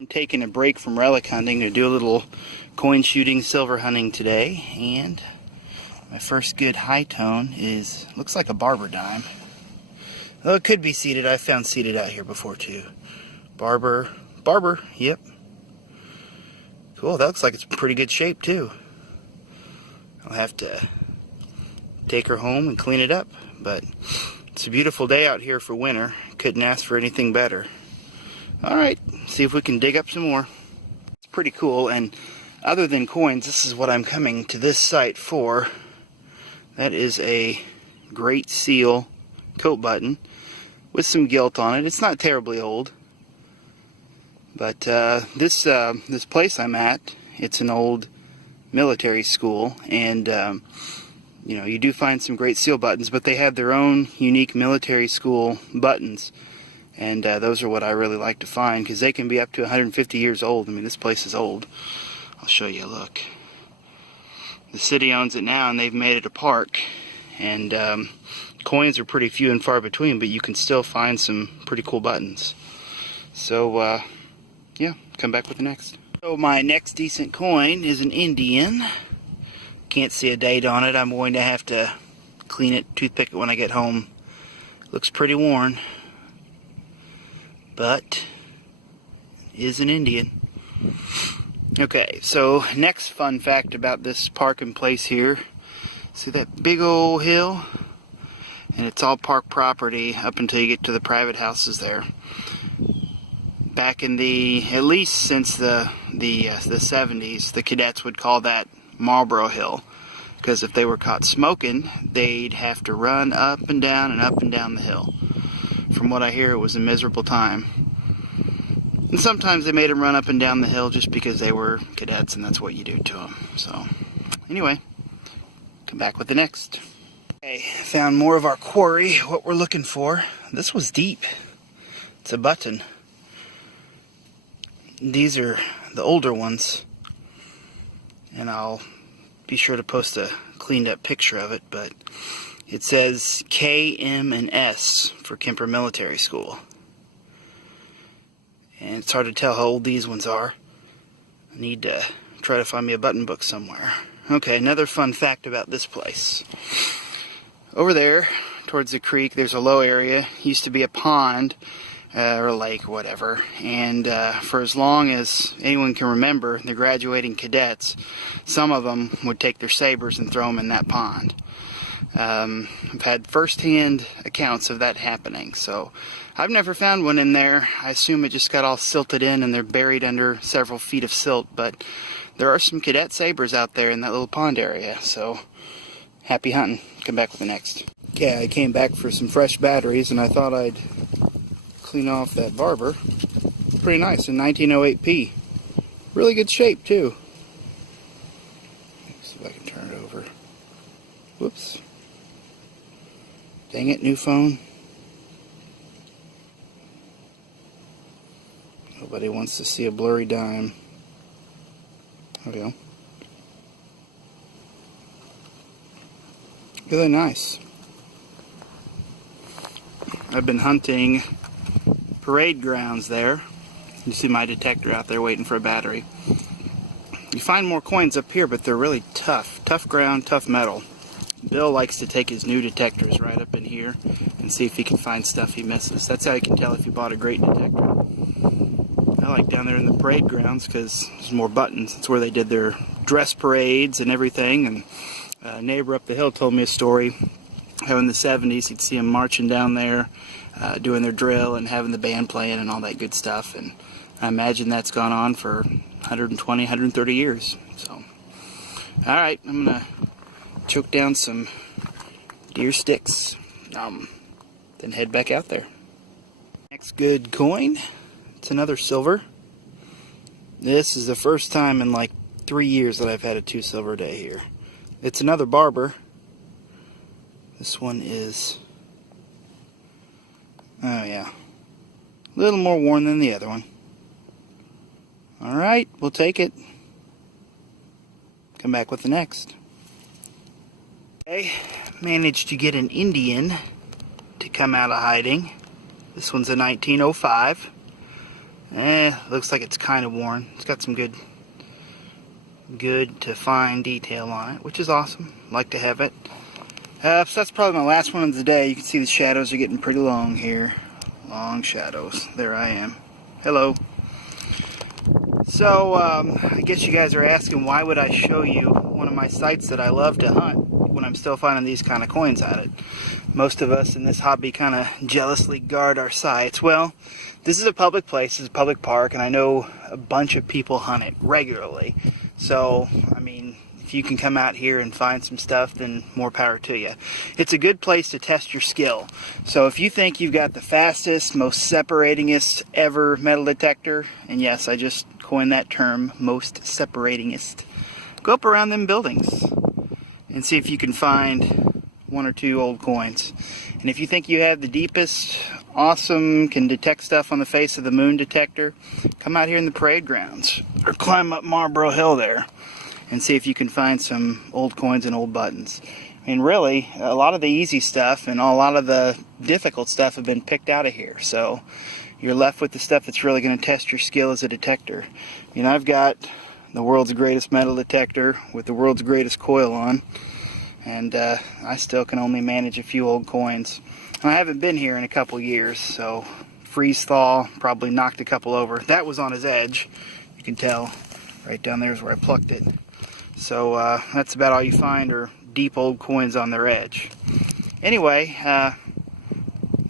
I'm taking a break from relic hunting to do a little coin shooting, silver hunting today, and my first good high tone looks like a barber dime. Well, it could be seated. I've found seated out here before too. Barber, yep. Cool, that looks like it's in pretty good shape too. I'll have to take her home and clean it up, but it's a beautiful day out here for winter. Couldn't ask for anything better. Alright, see if we can dig up some more. It's pretty cool, and other than coins, this is what I'm coming to this site for. That is a Great Seal coat button with some gilt on it. It's not terribly old, but this place I'm at, it's an old military school, and you know, you do find some Great Seal buttons, but they have their own unique military school buttons. And those are what I really like to find, because they can be up to 150 years old. I mean, this place is old. I'll show you a look. The city owns it now, and they've made it a park. And coins are pretty few and far between, but you can still find some pretty cool buttons. So, yeah, come back with the next. So my next decent coin is an Indian. Can't see a date on it. I'm going to have to clean it, toothpick it when I get home. Looks pretty worn, but is an Indian. Okay, so next fun fact about this park and place here. See that big old hill? And it's all park property up until you get to the private houses there. Back in at least since the 70s, the cadets would call that Marlboro Hill, because if they were caught smoking, they'd have to run up and down the hill. From what I hear, it was a miserable time. And sometimes they made them run up and down the hill just because they were cadets, and that's what you do to them. So, anyway, come back with the next. Okay, found more of our quarry, what we're looking for. This was deep. It's a button. These are the older ones, and I'll be sure to post a cleaned up picture of it, but it says K, M, and S for Kemper Military School. And it's hard to tell how old these ones are. I need to try to find me a button book somewhere. Okay, another fun fact about this place. Over there, towards the creek, there's a low area. Used to be a pond, or a lake, whatever. And for as long as anyone can remember, the graduating cadets, some of them would take their sabers and throw them in that pond. I've had first-hand accounts of that happening, so I've never found one in there. I assume it just got all silted in and they're buried under several feet of silt, but there are some cadet sabers out there in that little pond area, so happy hunting. Come back with the next. Okay, I came back for some fresh batteries, and I thought I'd clean off that barber. Pretty nice, in 1908P. Really good shape, too. Let's see if I can turn it over. Whoops. Dang it, new phone. Nobody wants to see a blurry dime. There we go. Really nice. I've been hunting parade grounds there. You see my detector out there waiting for a battery. You find more coins up here, but they're really tough. Tough ground, tough metal. Bill likes to take his new detectors right up in here and see if he can find stuff he misses. That's how you can tell if you bought a great detector. I like down there in the parade grounds because there's more buttons. It's where they did their dress parades and everything. And a neighbor up the hill told me a story how in the 70s he'd see them marching down there, doing their drill and having the band playing and all that good stuff. And I imagine that's gone on for 120, 130 years. So, alright, I'm going to choke down some deer sticks, then head back out there. Next good coin, it's another silver. This is the first time in like 3 years that I've had a 2 silver day here. It's another barber. This one is, oh yeah, a little more worn than the other one. Alright, we'll take it. Come back with the next. Okay, managed to get an Indian to come out of hiding. This one's a 1905. Looks like it's kind of worn. It's got some good to fine detail on it, which is awesome. Like to have it. So that's probably my last one of the day. You can see the shadows are getting pretty long here. Long shadows. There I am. Hello. So, I guess you guys are asking, why would I show you one of my sites that I love to hunt when I'm still finding these kind of coins at it? Most of us in this hobby kind of jealously guard our sites. Well, this is a public place, it's a public park, and I know a bunch of people hunt it regularly. So, I mean, if you can come out here and find some stuff, then more power to you. It's a good place to test your skill. So if you think you've got the fastest, most separatingest ever metal detector, and yes, I just coined that term, most separatingest, go up around them buildings and see if you can find one or two old coins. And if you think you have the deepest, awesome, can detect stuff on the face of the moon detector, come out here in the parade grounds or climb up Marlboro Hill there and see if you can find some old coins and old buttons. I mean, really, a lot of the easy stuff and a lot of the difficult stuff have been picked out of here. So you're left with the stuff that's really going to test your skill as a detector. You know, I've got the world's greatest metal detector with the world's greatest coil on, and I still can only manage a few old coins. And I haven't been here in a couple years, so freeze thaw probably knocked a couple over. That was on his edge. You can tell right down there is where I plucked it. So that's about all you find are deep old coins on their edge. Anyway,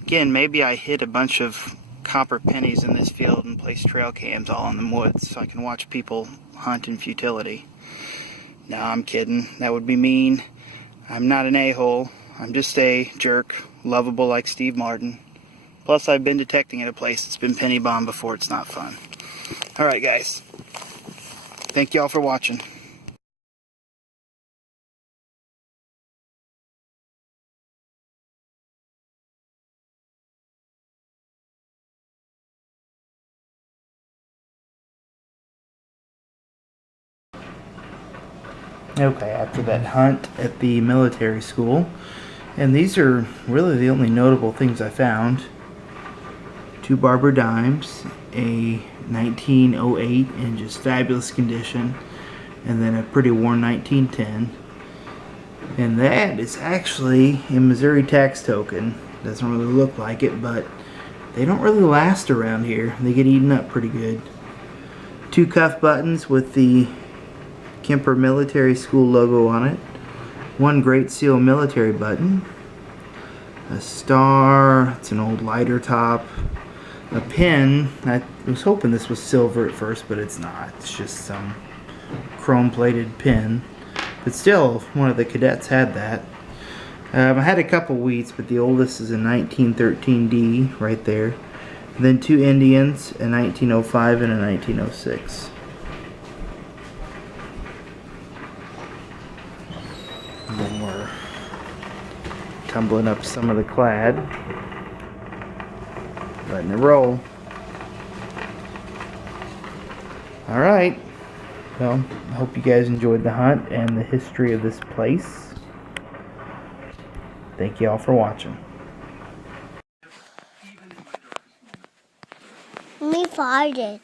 again, maybe I hit a bunch of copper pennies in this field and place trail cams all in the woods so I can watch people hunt in futility. No, I'm kidding. That would be mean. I'm not an a-hole. I'm just a jerk, lovable like Steve Martin. Plus, I've been detecting at a place that's been penny bombed before. It's not fun. Alright, guys. Thank y'all for watching. Okay, after that hunt at the military school, and these are really the only notable things I found. 2 barber dimes, a 1908 in just fabulous condition, and then a pretty worn 1910. And that is actually a Missouri tax token. Doesn't really look like it, but they don't really last around here. They get eaten up pretty good. 2 cuff buttons with the Kemper Military School logo on it. 1 Great Seal military button. A star. It's an old lighter top. A pin. I was hoping this was silver at first, but it's not. It's just some chrome-plated pin. But still, one of the cadets had that. I had a couple wheats, but the oldest is a 1913D right there. And then 2 Indians, a 1905 and a 1906. And then we're tumbling up some of the clad, letting it roll. Alright, well, I hope you guys enjoyed the hunt and the history of this place. Thank you all for watching. Me farted.